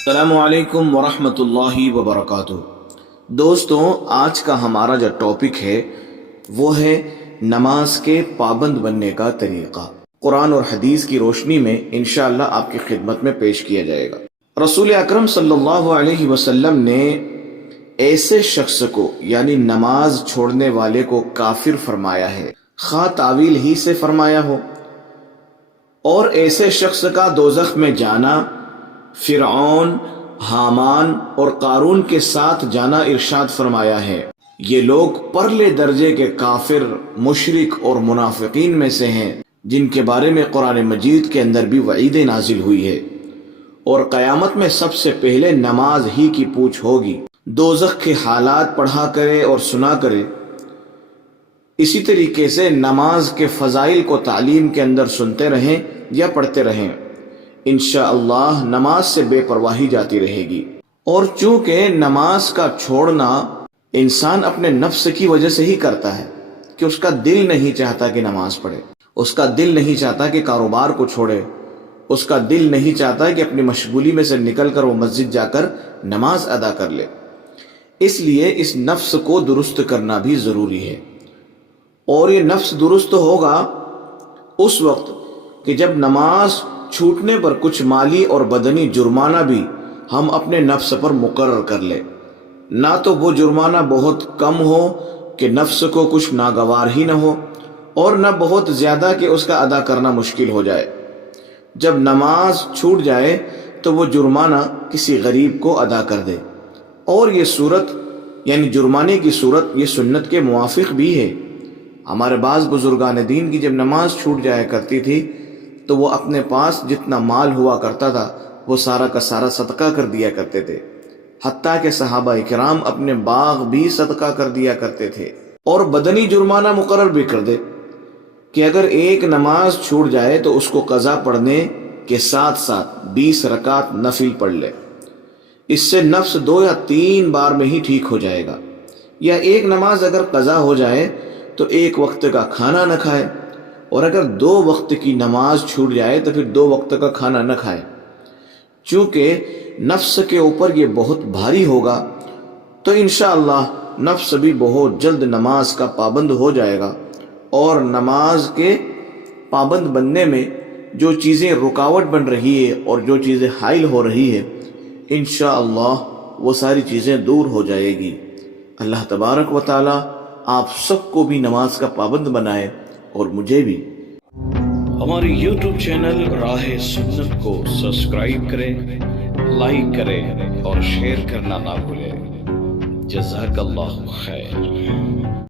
السلام علیکم ورحمۃ اللہ وبرکاتہ۔ دوستوں، آج کا ہمارا جو ٹاپک ہے وہ ہے نماز کے پابند بننے کا طریقہ۔ قرآن اور حدیث کی روشنی میں انشاءاللہ آپ کی خدمت میں پیش کیا جائے گا۔ رسول اکرم صلی اللہ علیہ وسلم نے ایسے شخص کو یعنی نماز چھوڑنے والے کو کافر فرمایا ہے، خواہ تعویل ہی سے فرمایا ہو، اور ایسے شخص کا دوزخ میں جانا فرعون، حامان اور قارون کے ساتھ جانا ارشاد فرمایا ہے۔ یہ لوگ پرلے درجے کے کافر، مشرک اور منافقین میں سے ہیں جن کے بارے میں قرآن مجید کے اندر بھی وعید نازل ہوئی ہے، اور قیامت میں سب سے پہلے نماز ہی کی پوچھ ہوگی۔ دوزخ کے حالات پڑھا کرے اور سنا کرے، اسی طریقے سے نماز کے فضائل کو تعلیم کے اندر سنتے رہیں یا پڑھتے رہیں، انشاءاللہ نماز سے بے پرواہی جاتی رہے گی۔ اور چونکہ نماز کا چھوڑنا انسان اپنے نفس کی وجہ سے ہی کرتا ہے کہ اس کا دل نہیں چاہتا کہ نماز پڑھے، اس کا دل نہیں چاہتا کہ کاروبار کو چھوڑے، اس کا دل نہیں چاہتا کہ اپنی مشغولی میں سے نکل کر وہ مسجد جا کر نماز ادا کر لے۔ اس لیے اس نفس کو درست کرنا بھی ضروری ہے، اور یہ نفس درست ہوگا اس وقت کہ جب نماز چھوٹنے پر کچھ مالی اور بدنی جرمانہ بھی ہم اپنے نفس پر مقرر کر لیں، نہ تو وہ جرمانہ بہت کم ہو کہ نفس کو کچھ ناگوار ہی نہ ہو، اور نہ بہت زیادہ کہ اس کا ادا کرنا مشکل ہو جائے۔ جب نماز چھوٹ جائے تو وہ جرمانہ کسی غریب کو ادا کر دے، اور یہ صورت یعنی جرمانے کی صورت یہ سنت کے موافق بھی ہے۔ ہمارے بعض بزرگان دین کی جب نماز چھوٹ جایا کرتی تھی تو وہ اپنے پاس جتنا مال ہوا کرتا تھا وہ سارا کا سارا صدقہ کر دیا کرتے تھے، حتیٰ کہ صحابہ کرام اپنے باغ بھی صدقہ کر دیا کرتے تھے، اور بدنی جرمانہ مقرر بھی کر دے کہ اگر ایک نماز چھوٹ جائے تو اس کو قضا پڑھنے کے ساتھ ساتھ 20 رکعت نفل پڑھ لے۔ اس سے نفس 2 یا 3 بار میں ہی ٹھیک ہو جائے گا۔ یا ایک نماز اگر قضا ہو جائے تو ایک وقت کا کھانا نہ کھائے، اور اگر 2 وقت کی نماز چھوٹ جائے تو پھر 2 وقت کا کھانا نہ کھائے۔ چونکہ نفس کے اوپر یہ بہت بھاری ہوگا تو انشاءاللہ نفس بھی بہت جلد نماز کا پابند ہو جائے گا، اور نماز کے پابند بننے میں جو چیزیں رکاوٹ بن رہی ہے اور جو چیزیں حائل ہو رہی ہے انشاءاللہ وہ ساری چیزیں دور ہو جائے گی۔ اللہ تبارک و تعالی آپ سب کو بھی نماز کا پابند بنائے، اور مجھے بھی۔ ہماری یوٹیوب چینل راہ سنت کو سبسکرائب کریں، لائک کریں اور شیئر کرنا نہ بھولیں۔ جزاک اللہ خیر۔